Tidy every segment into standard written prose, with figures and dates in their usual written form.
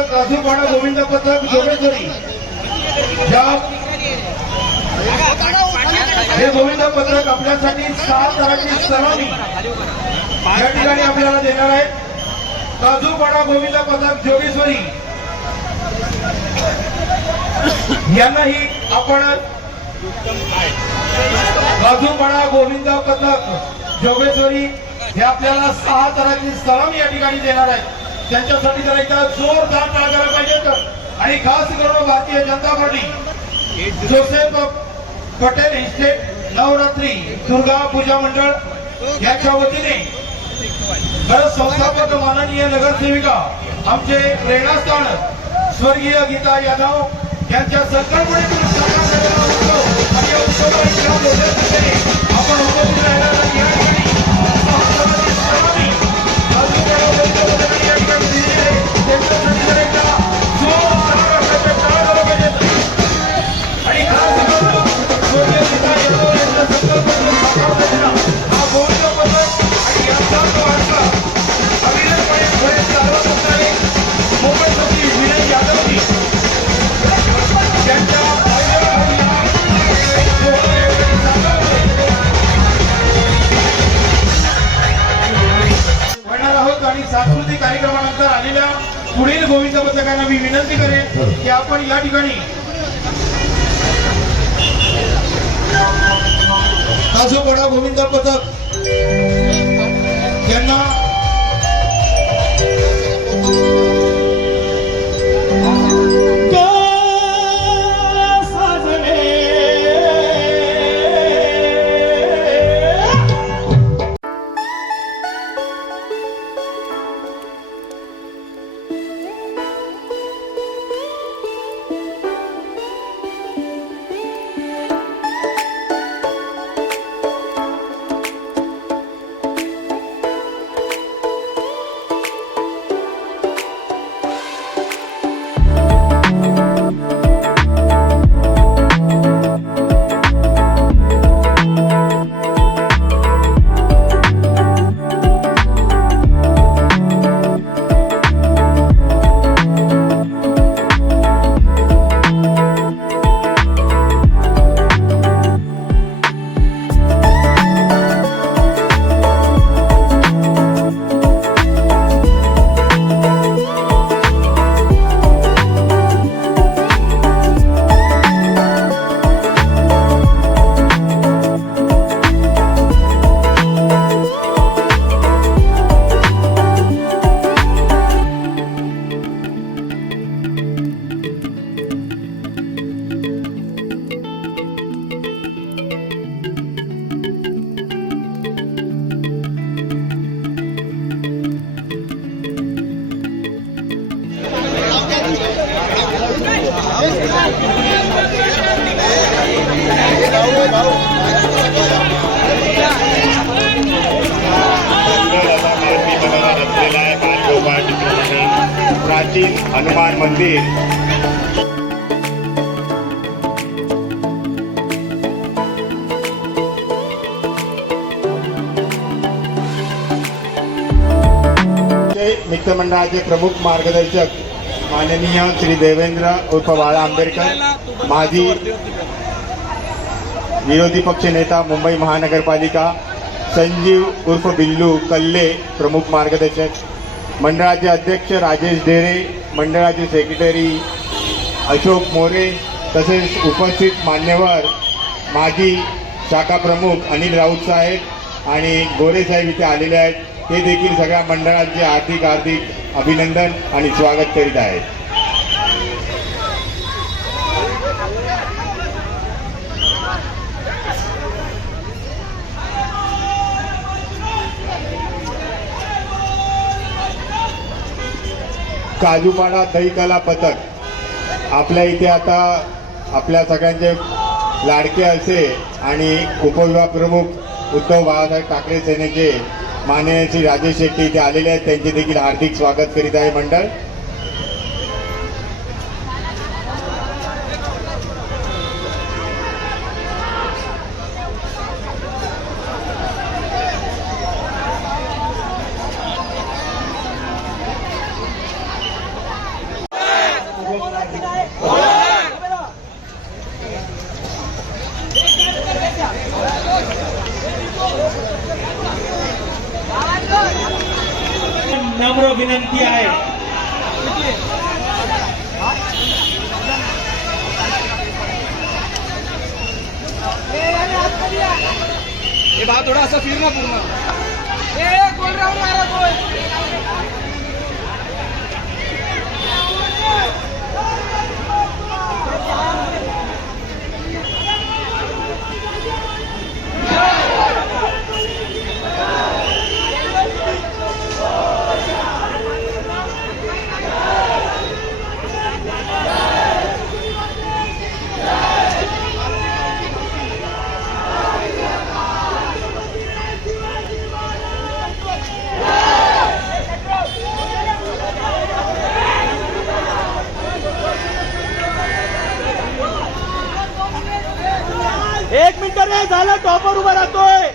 पथक राजूपाडा गोविंद पथक जोगेश्वरी हे गोविंद पथक आपल्यासाठी 7 तारांची सलामी या ठिकाणी आपल्याला देणार आहे। राजूपाडा गोविंद पथक जोगेश्वरी यांनाही आपण राजूपाडा गोविंद पथक जोगेश्वरी हे आपल्याला 6 तारांची सलामी या ठिकाणी देणार आहे। त्यांच्यासाठी जर एकदा जोरदार टाळ्या करायला पाहिजे आणि खास करून Bharatiya Janata Party Joseph Patel estate Navratri Durga Puja मंडळ याच्या वतीने संस्थापक माननीय नगरसेविका आमचे प्रेरणास्थान स्वर्गीय गीता यादव यांच्या संकल्पनेतून आपण उपस्थित राहिलेला या ठिकाणी सांस्कृतिक कार्यक्रमानंतर आलेल्या पुढील गोविंद पथकांना मी विनंती करेन की आपण या ठिकाणी राजूपाडा गोविंद पथक यांना प्राचीन हनुमान मंदिर मित्रमंडळाचे प्रमुख मार्गदर्शक माननीय श्री देवेंद्र उर्फ बाळा आंबेडकर, माजी विरोधी पक्ष नेता मुंबई महानगरपालिका, संजीव उर्फ बिल्लू कल्ले प्रमुख मार्गदर्शक, मंडळाचे अध्यक्ष राजेश ढेरे, मंडळाचे सेक्रेटरी अशोक मोरे, तसेच उपस्थित मान्यवर माजी शाखा प्रमुख अनिल राऊत साहेब आणि गोरे साहेब इथे आलेले आहेत। ते देखील सगळ्या मंडळांचे हार्दिक अभिनंदन आणि स्वागत करीत आहेत। काजूपाडा दहीकला पथक आपल्या इथे आता आपल्या सगळ्यांचे लाडके असे आणि उपविभाग प्रमुख उद्धव बाळासाहेब ठाकरे सेनेचे माननीय श्री राजेश शेट्टी इथे आलेले आहेत। त्यांचे देखील हार्दिक स्वागत करीत आहे मंडळ। नम्र विनंती आहे. हे भाव थोडा असं फिर ना पूर्ण. एक मिनिट रे, झालं टॉपर उभा राहतोय.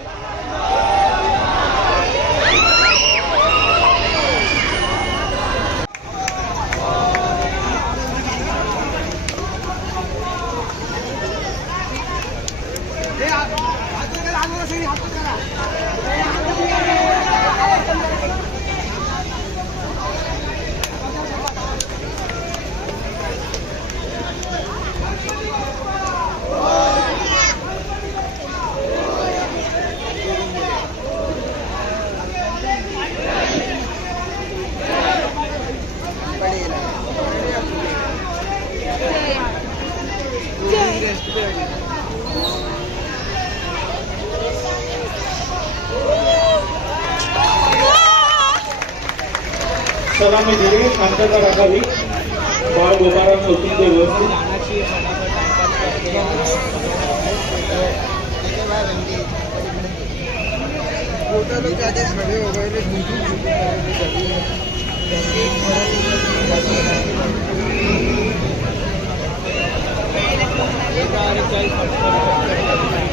सलामी दिली, शांतता राखावी. बाळ गोपाळांना उचलून ते व्यवस्थित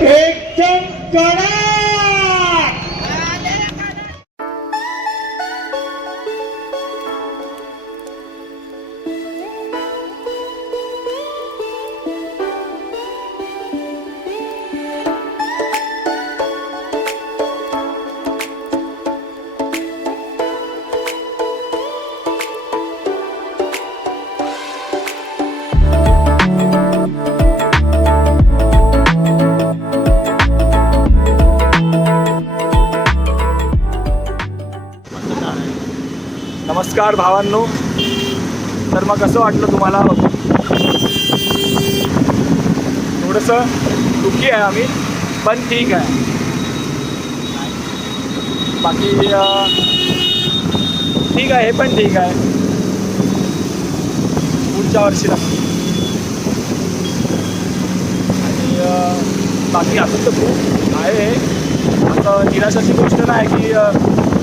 एकदम कडक. नमस्कार भावांनो. तर मग कसं वाटलं तुम्हाला? थोडंसं दुःखी आहे आम्ही, पण ठीक आहे. बाकी ठीक आहे, हे पण ठीक आहे. पुढच्या वर्षीला आणि बाकी असं तर खूप आहे. असं निराशाची गोष्ट नाही की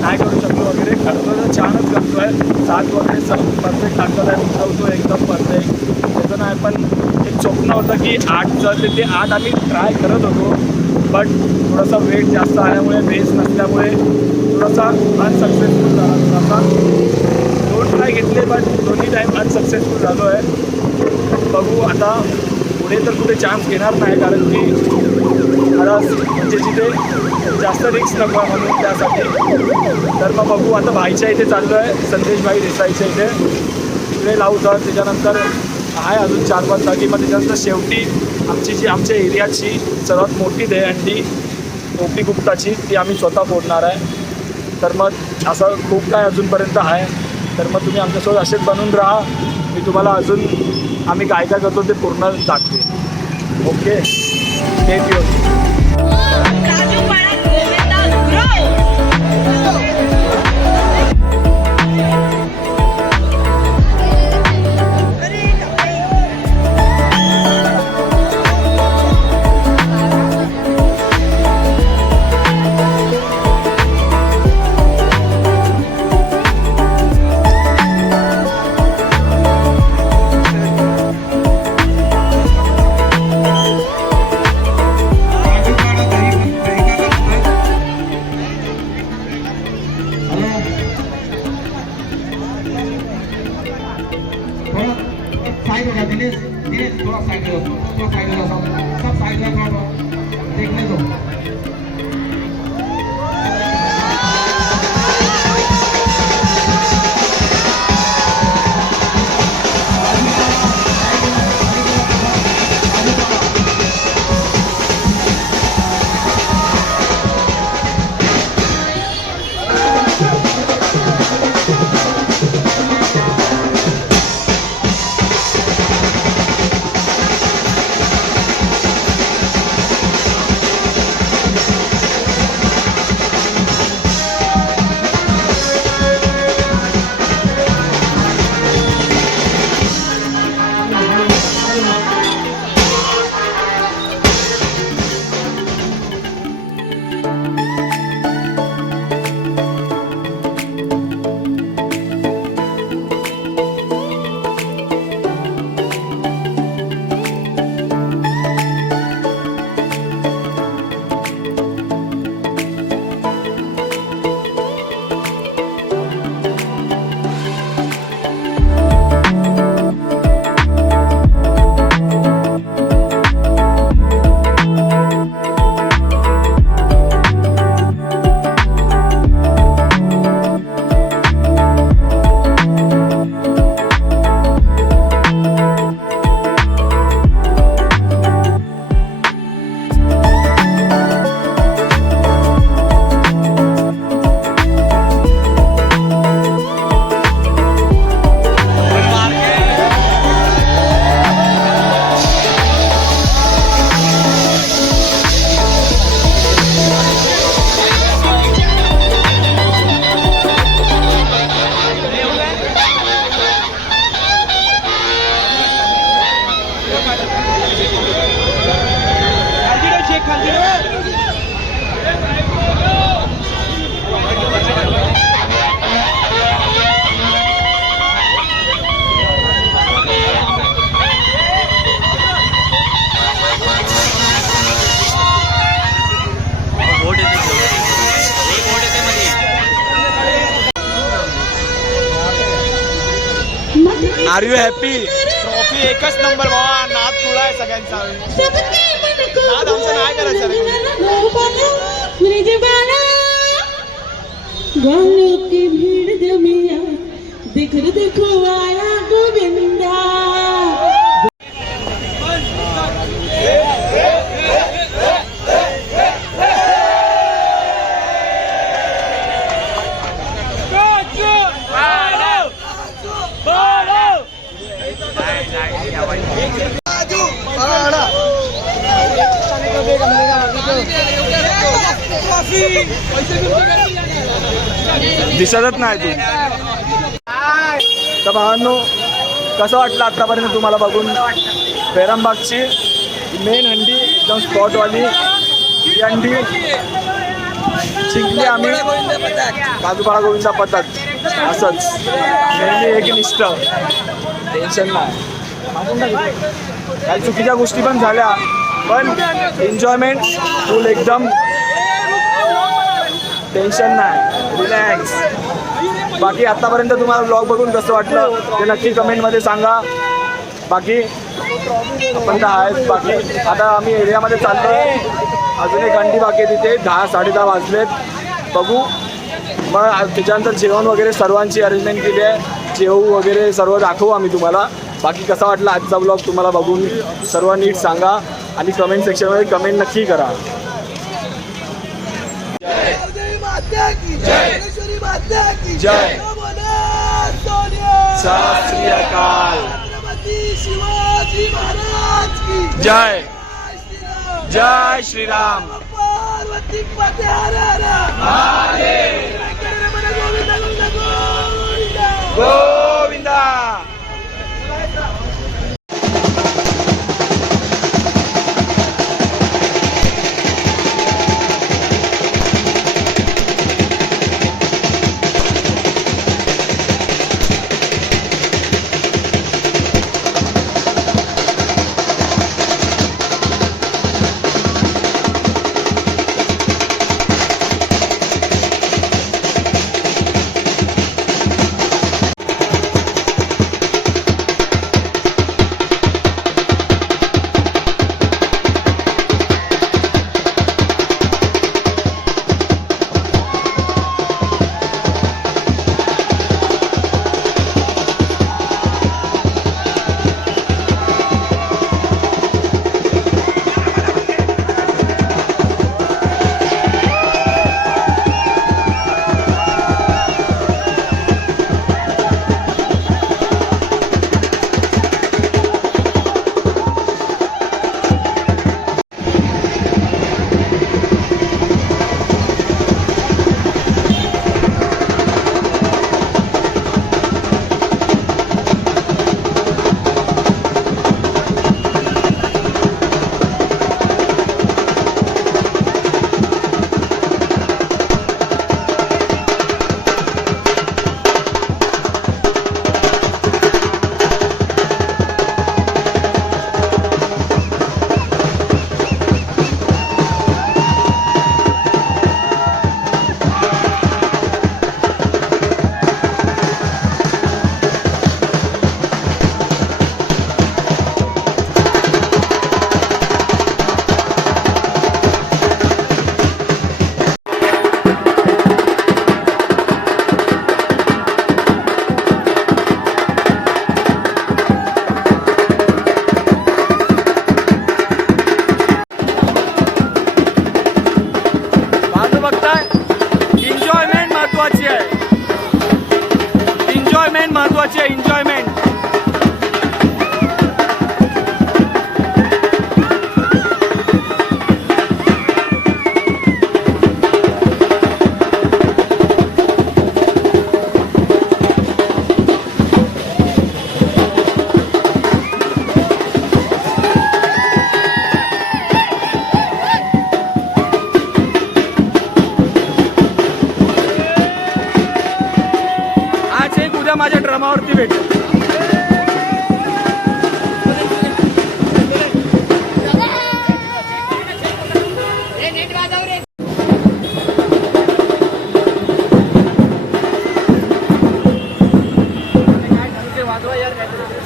नाही करू शकलो वगैरे. करतो तर छानच करतो आहे. साथ वगैरे सब परफेक्ट टाकत आहे, उठवतो एकदम परफेक्ट. त्याचं नाही, पण एक स्वप्न होतं की 8चं ते 8 आम्ही ट्राय करत होतो. बट थोडासा वेट जास्त आल्यामुळे, बेस नसल्यामुळे थोडासा अनसक्सेसफुल झाला. थोडासा 2 ट्राय घेतले, बट दोन्ही टाईम अनसक्सेसफुल झालो आहे. बघू आता पुढे तर कुठे चान्स घेणार नाही, कारण की आता म्हणजे जिथे जास्त रिस्क नको आहे म्हणून त्यासाठी. तर मग बघू आता. भाईच्या इथे चाललो आहे, संदेश भाई देसाईच्या इथे. तिकडे लावू तर त्याच्यानंतर आहे अजून 4-5 जागी. मग त्याच्यानंतर शेवटी आमची जी आमच्या एरियाची सर्वात मोठी दहीहंडी ओपी गुप्ताची, ती आम्ही स्वतः फोडणार आहे. तर मग असं खूप काय अजूनपर्यंत आहे. तर मग तुम्ही आमच्यासोबत असेच बनून राहा. मी तुम्हाला अजून आम्ही काय काय करतो ते पूर्ण दाखवे. Okay, thank you. साइड हो गया दिनेश, दिनेश थोड़ा साइड हो जाओ, थोड़ा साइड हो जाओ, सब साइड हो जाओ, देखने दो। Are you happy? ट्रॉफी एकच नंबर बाबा, नाद तुला आहे सगळ्यांचा. नाद आमचं नाही करायचं रे. वालों की भीड़ जमिया देखो आया गोविंदा. दिसतच नाही तू. तर भावांनो, कसं वाटलं आतापर्यंत तुम्हाला बघून? बेरमबागची मेन हंडी एकदम स्पॉटवाली ही हंडी जिंकली आम्ही. बाजूपाडा गोविंदा पथक असंच नेहमी एकनिष्ठ, टेन्शन नाही. काही चुकीच्या गोष्टी पण झाल्या, पण एन्जॉयमेंट फुल एकदम, टेन्शन नाही, रिलॅक्स. बाकी आत्तापर्यंत तुम्हाला ब्लॉग बघून कसं वाटलं ते नक्की कमेंटमध्ये सांगा. बाकी आपण तर आहेत. बाकी आता आम्ही एरियामध्ये चाललो आहे, अजून एक अंडी बाकी आहे तिथे. 10-10:30 वाजलेत. बघू मग त्याच्यानंतर जेवण वगैरे सर्वांची अरेंजमेंट केली आहे. जेवू वगैरे सर्व दाखवू आम्ही तुम्हाला. बाकी कसा वाटला आजचा ब्लॉग तुम्हाला बघून सर्व नीट सांगा आणि कमेंट सेक्शनमध्ये कमेंट नक्की करा. जय. सत श्री अकाल. शिवाजी महाराज की जय. जय श्रीराम. पार्वती पते हर हर महादेव. गोविंदा गोविंदा गोविंदा. महत्वाची आहे, एन्जॉयमेंट. माझ्या ड्रामावरती भेटू. वाजवा यार.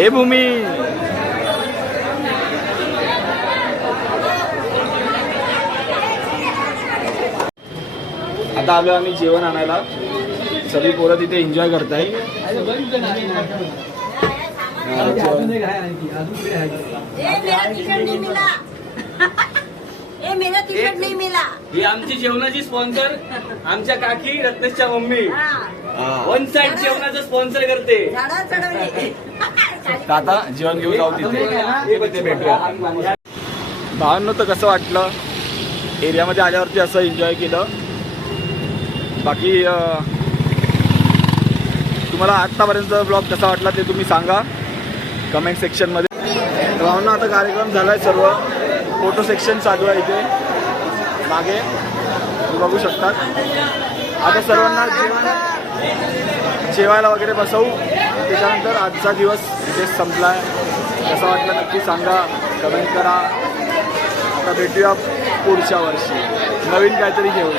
हे भूमी आता आलो आम्ही जेवण आणायला. सगळी पोरं तिथे एन्जॉय करताय. ही आमची जेवणाची स्पॉन्सर आमच्या काकी रत्नेशच्या मम्मी वन साइड जेवणाचं स्पॉन्सर करते. आता जेवण घेऊन जाऊ तिथे भेटूया. भावांनो तर कसं वाटलं एरियामध्ये आल्यावरती असं एन्जॉय केलं. बाकी तुम्हाला आत्तापर्यंतचा ब्लॉग कसा वाटला ते तुम्ही सांगा कमेंट सेक्शनमध्ये. भावांनो आता कार्यक्रम झाला आहे. सर्व फोटो सेक्शन चालू आहे इथे मागे तुम्ही बघू शकतात. आता सर्वांना जेवायला वगैरे बसवू. त्याच्यानंतर आजचा दिवस इथेच संपला आहे. कसं वाटलं नक्की सांगा कमेंट करा. आता भेटूया पुढच्या वर्षी नवीन काहीतरी घेऊन.